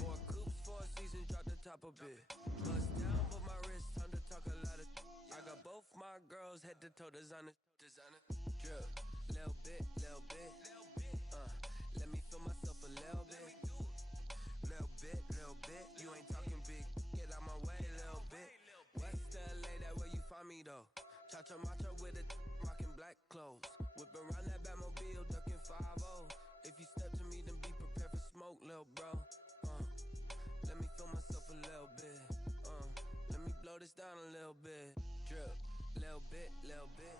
4 coops, 4 seasons, drop the top a bit. Bust down, but my wrist, time to talk a lot of. I got both my girls head to toe designer. Drip, little bit, little bit. Let me feel myself a little bit. Little bit, you ain't talking big. Get out my way, little bit. West LA, that where you find me though. Cha-cha macha with it, rockin' black clothes. Whippin' around that Batmobile, duckin' 5-0. If you step to me, then be prepared for smoke, lil' bro. Let me feel myself a little bit. Let me blow this down a little bit. Drip, little bit, little bit.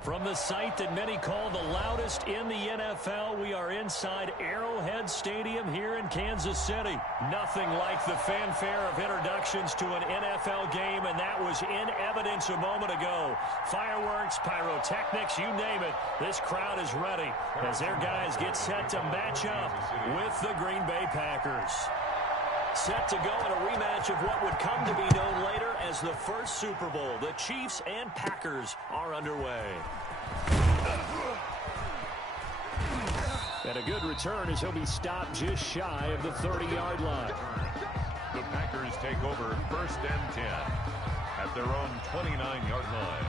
From the site that many call the loudest in the NFL, we are inside Arrowhead Stadium here in Kansas City. Nothing like the fanfare of introductions to an NFL game, and that was in evidence a moment ago. Fireworks, pyrotechnics, you name it. This crowd is ready as their guys get set to match up with the Green Bay Packers. Set to go in a rematch of what would come to be known later as the first Super Bowl. The Chiefs and Packers are underway. And a good return as he'll be stopped just shy of the 30-yard line. The Packers take over 1st and 10 at their own 29-yard line.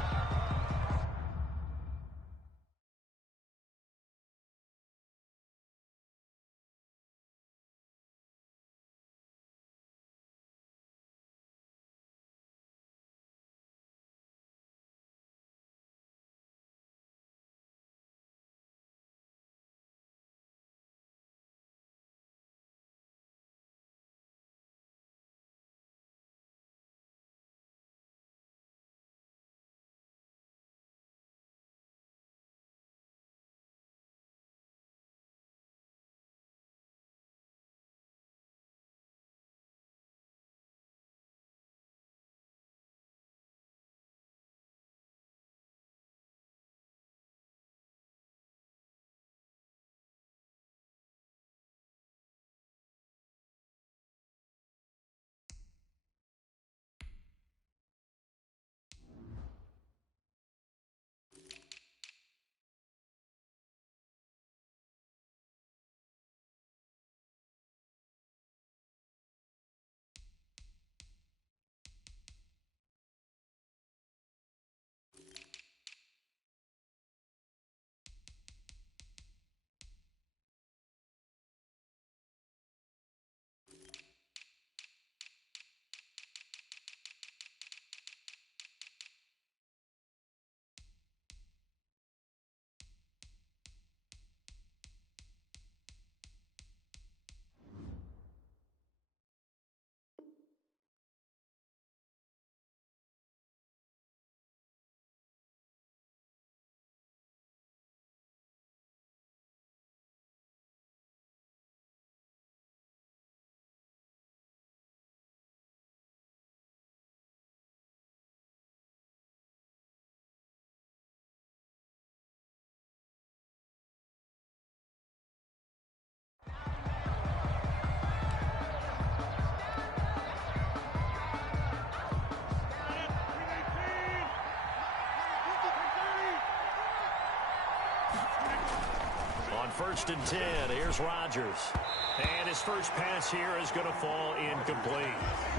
First and 10, here's Rodgers. And his first pass here is going to fall incomplete.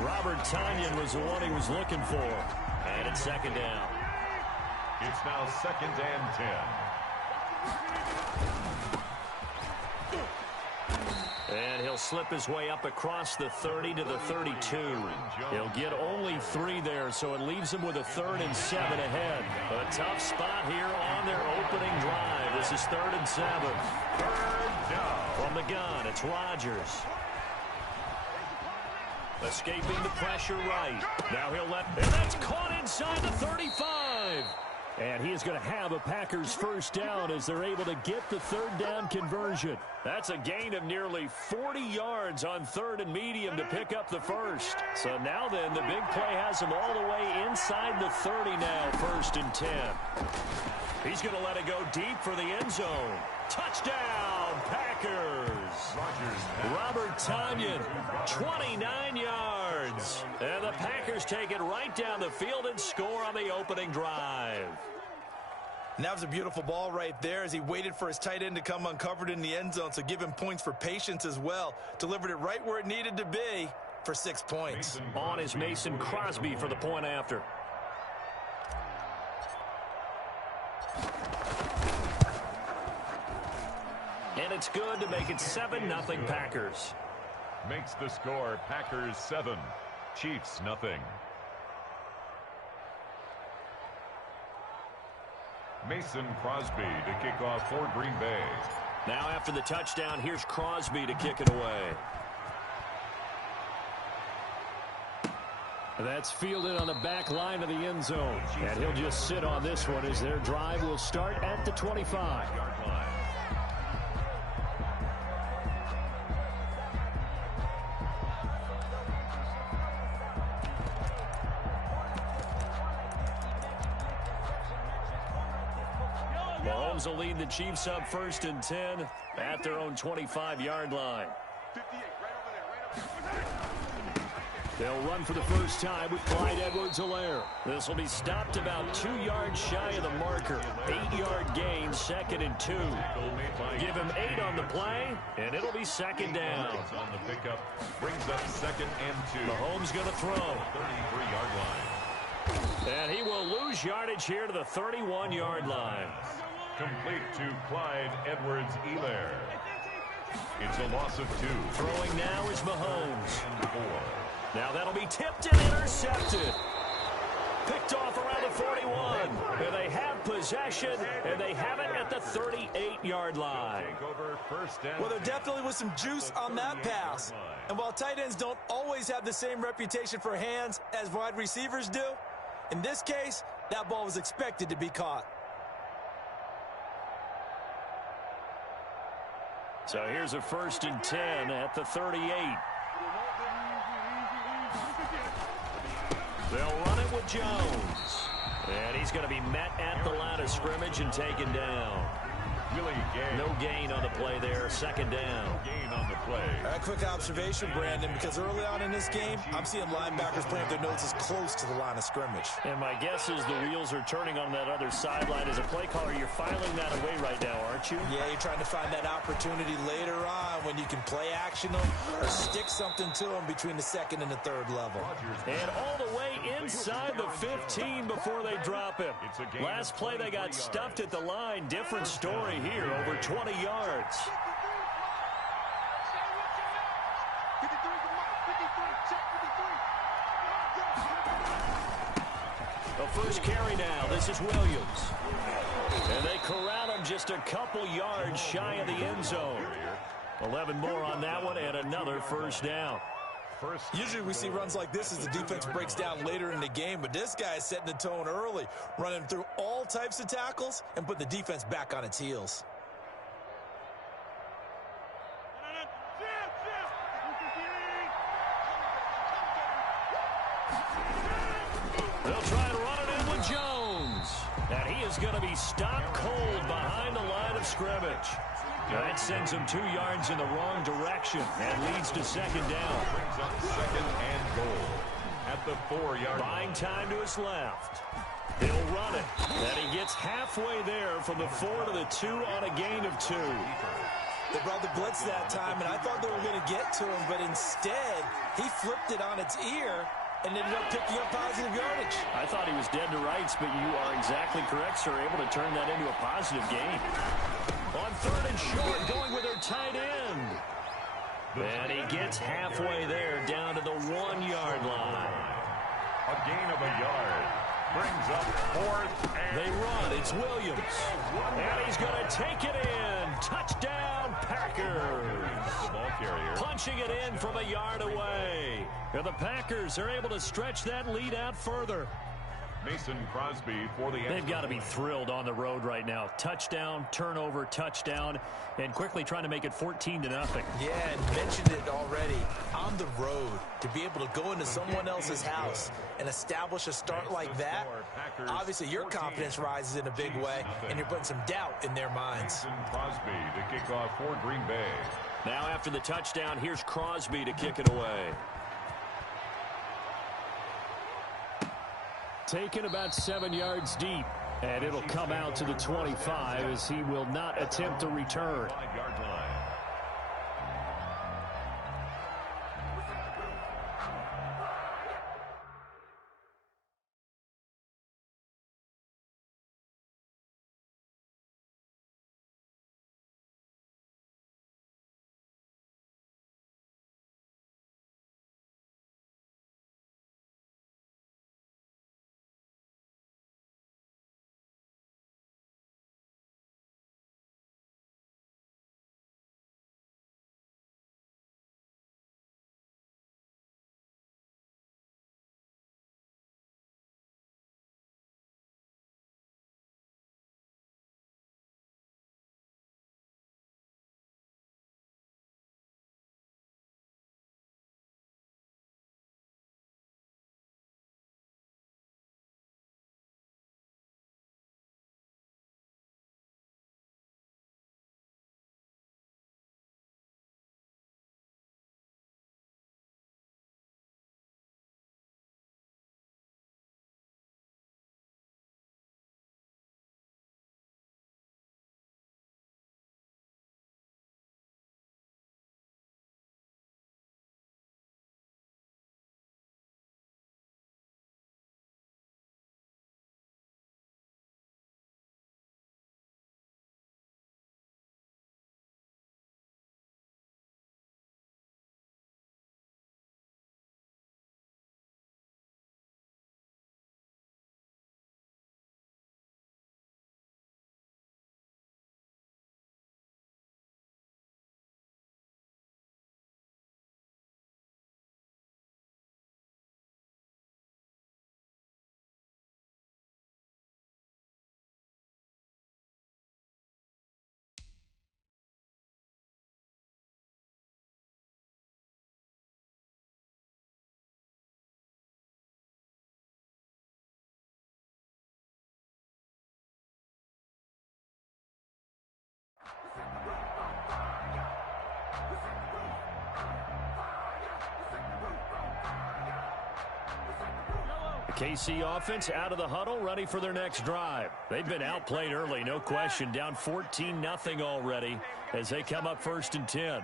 Robert Tonyan was the one he was looking for. And it's 2nd down. It's now 2nd and 10. And he'll slip his way up across the 30 to the 32. He'll get only 3 there, so it leaves him with a 3rd and 7 ahead. A tough spot here on their opening drive. This is 3rd and 7. 3rd down. From the gun, it's Rodgers. Escaping the pressure right. Now he'll let, and that's caught inside the 35. And he is going to have a Packers first down as they're able to get the third down conversion. That's a gain of nearly 40 yards on third and medium to pick up the first. So now then, the big play has him all the way inside the 30 now, 1st and 10. He's going to let it go deep for the end zone. Touchdown, Packers. Robert Tonyan, 29 yards. And the Packers take it right down the field and score on the opening drive. And that was a beautiful ball right there as he waited for his tight end to come uncovered in the end zone, so give him points for patience as well. Delivered it right where it needed to be for 6 points. On is Mason Crosby for the point after. And it's good to make it 7-0 Packers. Makes the score Packers 7, Chiefs nothing. Mason Crosby to kick off for Green Bay. Now after the touchdown, here's Crosby to kick it away. That's fielded on the back line of the end zone. And he'll just sit on this one as their drive will start at the 25. Mahomes will lead the Chiefs up 1st and 10 at their own 25-yard line. They'll run for the first time with Clyde Edwards-Helaire. This will be stopped about 2 yards shy of the marker. 8-yard gain, 2nd and 2. Give him 8 on the play, and it'll be 2nd down. On the pickup, brings up 2nd and 2. Mahomes going to throw. 33-yard line. And he will lose yardage here to the 31-yard line. Complete to Clyde Edwards-Helaire. It's a loss of 2. Throwing now is Mahomes. And 4. Now that'll be tipped and intercepted. Picked off around the 41. And they have possession, and they have it at the 38-yard line. Well, there definitely was some juice on that pass. And while tight ends don't always have the same reputation for hands as wide receivers do, in this case, that ball was expected to be caught. So here's a 1st and 10 at the 38. They'll run it with Jones. And he's going to be met at the line of scrimmage and taken down. No gain on the play there. 2nd down. No gain on the play. A quick observation, Brandon, because early on in this game, I'm seeing linebackers playing their noses close to the line of scrimmage. And my guess is the wheels are turning on that other sideline. As a play caller, you're filing that away right now, aren't you? Yeah, you're trying to find that opportunity later on when you can play action them or stick something to them between the 2nd and the 3rd level. And all the way inside the 15 before they drop him. Last play, they got stuffed at the line. Different story here, over 20 yards. The first carry now. This is Williams. And they corral him just a couple yards shy of the end zone. 11 more on that one and another 1st down. Usually we see runs like this as the defense breaks down later in the game, but this guy is setting the tone early, running through all types of tackles and putting the defense back on its heels. They'll try and run it in with Jones. And he is going to be stopped cold behind the line of scrimmage. That sends him 2 yards in the wrong direction and leads to 2nd down. Brings up 2nd and goal at the 4-yard line. Buying time to his left. He'll run it. And he gets halfway there from the 4 to the 2 on a gain of 2. They brought the blitz that time, and I thought they were going to get to him, but instead, he flipped it on its ear and ended up picking up positive yardage. I thought he was dead to rights, but you are exactly correct, sir. Able to turn that into a positive gain. On 3rd and short, going with their tight end. And he gets halfway there, down to the 1-yard line. A gain of a yard. Brings up 4th and... They run. It's Williams. And he's going to take it in. Touchdown, Packers. The ball carrier. Punching it in from a yard away. And the Packers are able to stretch that lead out further. Mason Crosby for the They've got to be thrilled on the road right now. Touchdown, turnover, touchdown, and quickly trying to make it 14-0. Yeah, and mentioned it already. On the road, to be able to go into someone else's house and establish a start like that, obviously your confidence rises in a big way, and you're putting some doubt in their minds. Mason Crosby to kick off for Green Bay. Now after the touchdown, here's Crosby to kick it away. Taken about 7 yards deep, and it'll come out to the 25 as he will not attempt a return. 5-yard line. The KC offense out of the huddle, ready for their next drive. They've been outplayed early, no question. Down 14-0 already as they come up 1st and 10.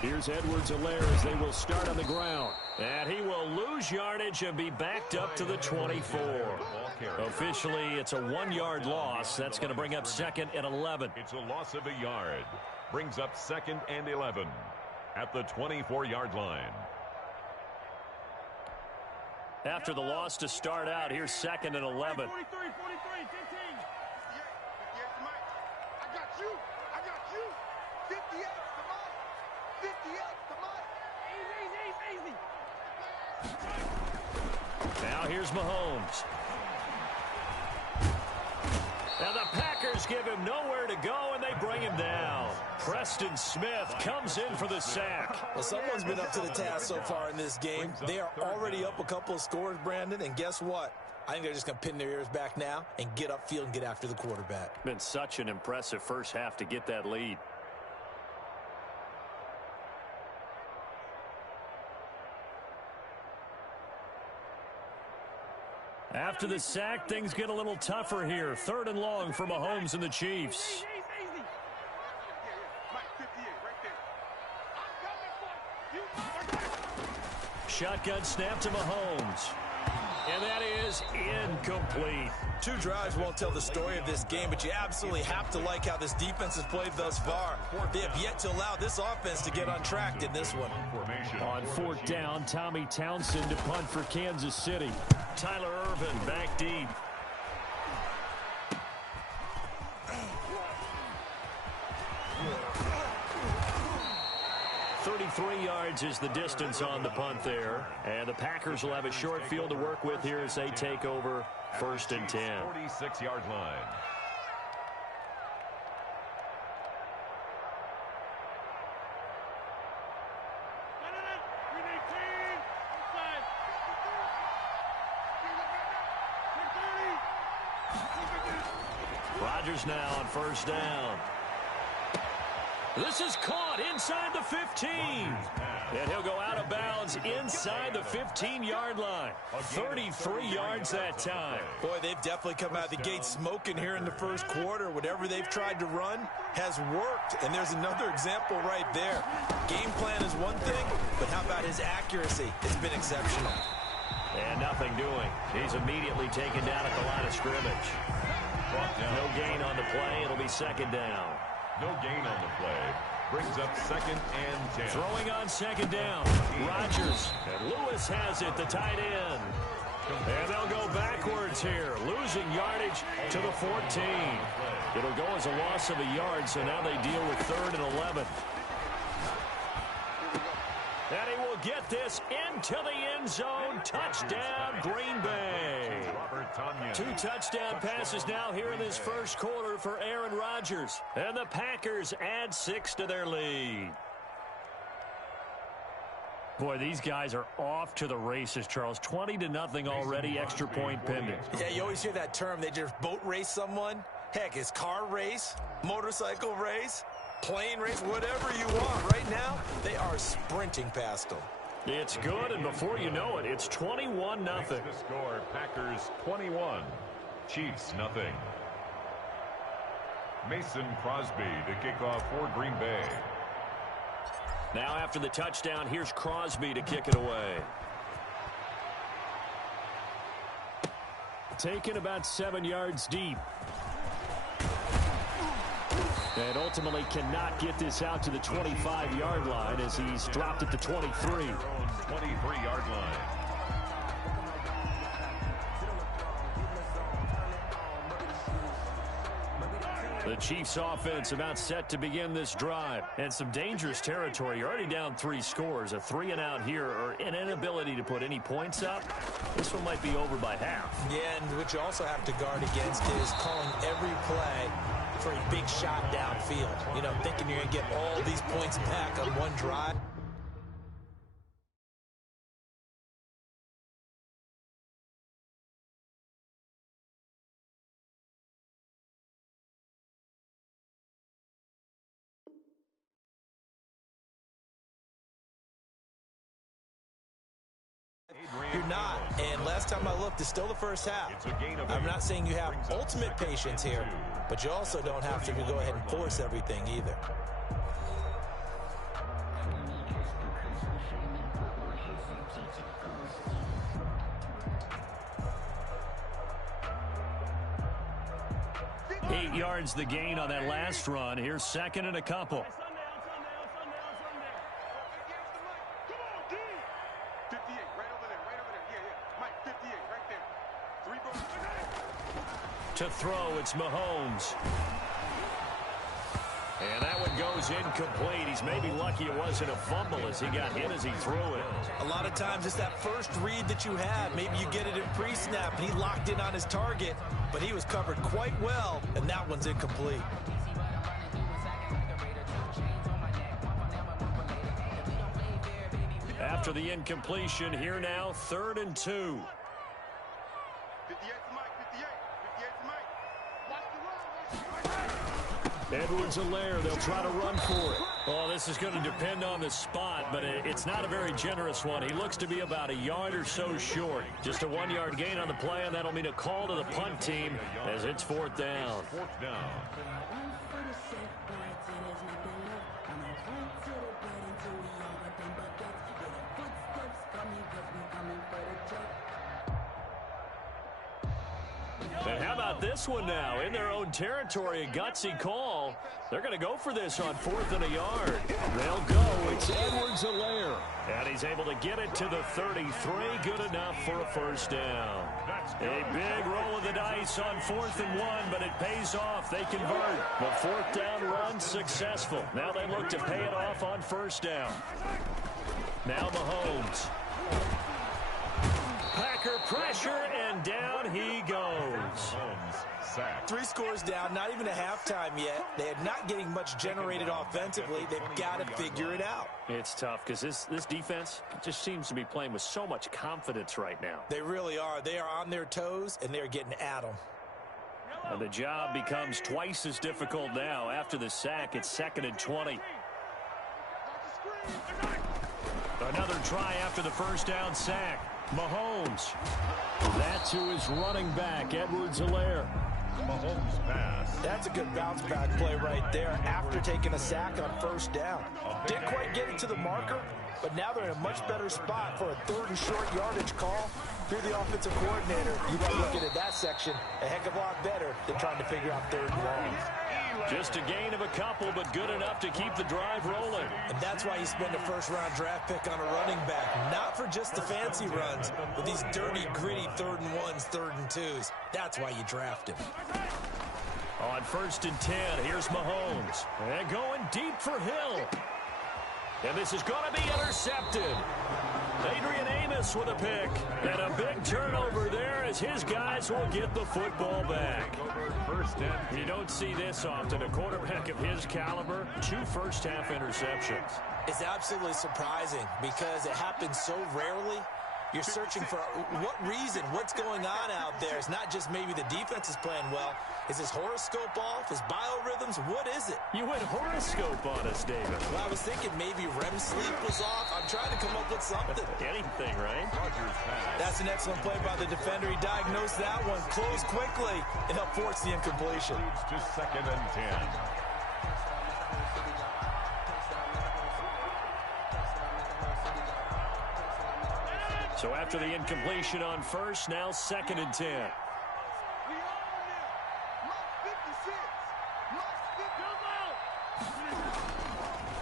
Here's Edwards-Helaire as they will start on the ground. And he will lose yardage and be backed up to the 24. Officially, it's a 1-yard loss. That's going to bring up 2nd and 11. It's a loss of a yard. Brings up 2nd and 11 at the 24-yard line. After the loss to start out, here's 2nd and 11. 43, 15. I got you. 58, come on. 58, come on. Easy. Now here's Mahomes. Now the Packers give him nowhere to go, and they bring him down. Preston Smith comes in for the sack. Well, someone's been up to the task so far in this game. They are already up a couple of scores, Brandon, and guess what? I think they're just going to pin their ears back now and get upfield and get after the quarterback. Been such an impressive first half to get that lead. After the sack, things get a little tougher here. 3rd and long for Mahomes and the Chiefs. Shotgun snap to Mahomes. And that is incomplete. 2 drives won't tell the story of this game, but you absolutely have to like how this defense has played thus far. They have yet to allow this offense to get untracked in this one. On 4th down, Tommy Townsend to punt for Kansas City. Tyler Ervin back deep. 33 yards is the distance on the punt there. And the Packers will have a short field to work with here as they take over 1st and 10. 46-yard line. Rodgers now on 1st down. This is caught inside the 15. And he'll go out of bounds inside the 15-yard line. 33 yards that time. Boy, they've definitely come out of the gate smoking here in the first quarter. Whatever they've tried to run has worked. And there's another example right there. Game plan is one thing, but how about his accuracy? It's been exceptional. And nothing doing. He's immediately taken down at the line of scrimmage. No gain on the play. It'll be 2nd down. No gain on the play. Brings up 2nd and 10. Throwing on 2nd down. Rodgers. And Lewis has it, the tight end. And they'll go backwards here. Losing yardage to the 14. It'll go as a loss of a yard, so now they deal with 3rd and 11. And he will get this into the end zone. Touchdown, Green Bay. 2 touchdown passes now here in this first quarter for Aaron Rodgers. And the Packers add 6 to their lead. Boy, these guys are off to the races, Charles. 20-0 already, extra point pending. Yeah, you always hear that term. They just boat race someone. Heck, it's car race, motorcycle race, plane race, whatever you want. Right now, they are sprinting past them. It's good, and before you know it, it's 21-0. The score, Packers 21, Chiefs 0. Mason Crosby to kick off for Green Bay. Now after the touchdown, here's Crosby to kick it away. Taken about 7 yards deep. And ultimately cannot get this out to the 25-yard line as he's dropped at the 23. 23-yard line. The Chiefs offense about set to begin this drive. And some dangerous territory. You're already down 3 scores. A 3-and-out here or an inability to put any points up. This one might be over by half. Yeah, and what you also have to guard against is calling every play for a big shot downfield. You know, thinking you're going to get all these points back on one drive. You're not. And last time I looked, it's still the first half. I'm not saying you have ultimate patience here, but you also don't have to go ahead and force everything either. Eight yards the gain on that last run. Here's 2nd and a couple. To throw, it's Mahomes. And that one goes incomplete. He's maybe lucky it wasn't a fumble as he got hit as he threw it. A lot of times it's that first read that you have. Maybe you get it in pre-snap and he locked in on his target, but he was covered quite well, and that one's incomplete. After the incompletion, here now, 3rd and 2. Edwards-Helaire, they'll try to run for it. Oh, this is going to depend on the spot, but it's not a very generous one. He looks to be about a yard or so short. Just a 1-yard gain on the play, and that'll mean a call to the punt team as it's 4th down. 4th down. And how about this one now? In their own territory, a gutsy call. They're going to go for this on 4th and a yard. They'll go. It's Edwards-Helaire. And he's able to get it to the 33. Good enough for a first down. A big roll of the dice on 4th and 1, but it pays off. They convert. The 4th down run successful. Now they look to pay it off on first down. Now Mahomes. Packer pressure, and down he goes. 3 scores down, not even a halftime yet. They are not getting much generated offensively. They've got to figure it out. It's tough because this defense just seems to be playing with so much confidence right now. They really are. They are on their toes, and they're getting at them. And the job becomes twice as difficult now. After the sack, it's 2nd and 20. Another try after the first down sack. Mahomes. That's who is running back, Edwards-Helaire. Mahomes pass. That's a good bounce back play right there after taking a sack on first down. Didn't quite get it to the marker, but now they're in a much better spot for a 3rd and short yardage call. If you're the offensive coordinator, you might look at that section a heck of a lot better than trying to figure out 3rd and long. Just a gain of a couple, but good enough to keep the drive rolling. And that's why you spend a first-round draft pick on a running back. Not for just the fancy runs, but these dirty, gritty 3rd and 1s, 3rd and 2s. That's why you draft him. On 1st and 10, here's Mahomes. And going deep for Hill. And this is going to be intercepted. Adrian Amos with a pick. And a big turnover there as his guys will get the football back. You don't see this often. A quarterback of his caliber, 2 first-half interceptions. It's absolutely surprising because it happens so rarely. You're searching for what reason, what's going on out there. It's not just maybe the defense is playing well. Is his horoscope off? His biorhythms? What is it? You went horoscope on us, David. Well, I was thinking maybe REM sleep was off. I'm trying to come up with something. Anything, right? That's an excellent play by the defender. He diagnosed that one, closed quickly, and helped force the incompletion. To 2nd and 10. So after the incompletion on first, now 2nd and 10.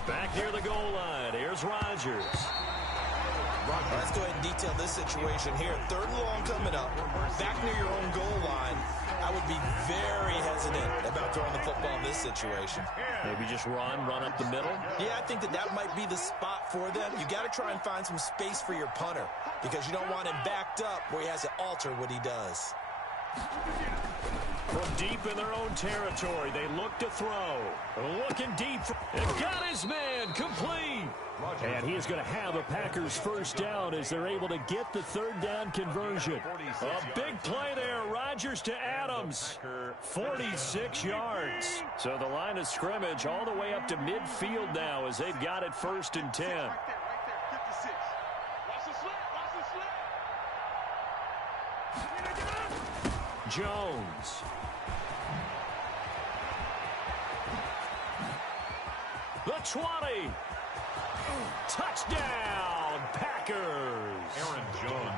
Back near the goal line, here's Rodgers. Let's go ahead and detail this situation here. 3rd and long coming up. Back near your own goal line. I would be very hesitant about throwing the football in this situation. Maybe just run up the middle? Yeah, I think that might be the spot for them. You got to try and find some space for your punter because you don't want him backed up where he has to alter what he does. From deep in their own territory, they look to throw. Looking deep. And got his man complete. And he is going to have a Packers first down as they're able to get the 3rd down conversion. A big play there. Rodgers to Adams. 46 yards. So the line of scrimmage all the way up to midfield now as they've got it 1st and 10. Jones. The 20. Touchdown, Packers.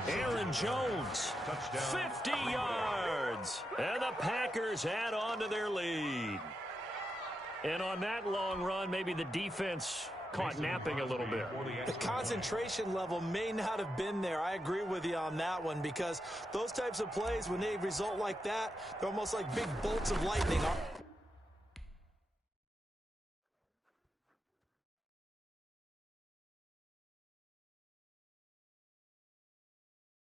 Aaron Jones. Touchdown. 50 yards. And the Packers add on to their lead. And on that long run, maybe the defense caught napping a little bit. The concentration level may not have been there. I agree with you on that one because those types of plays, when they result like that, they're almost like big bolts of lightning.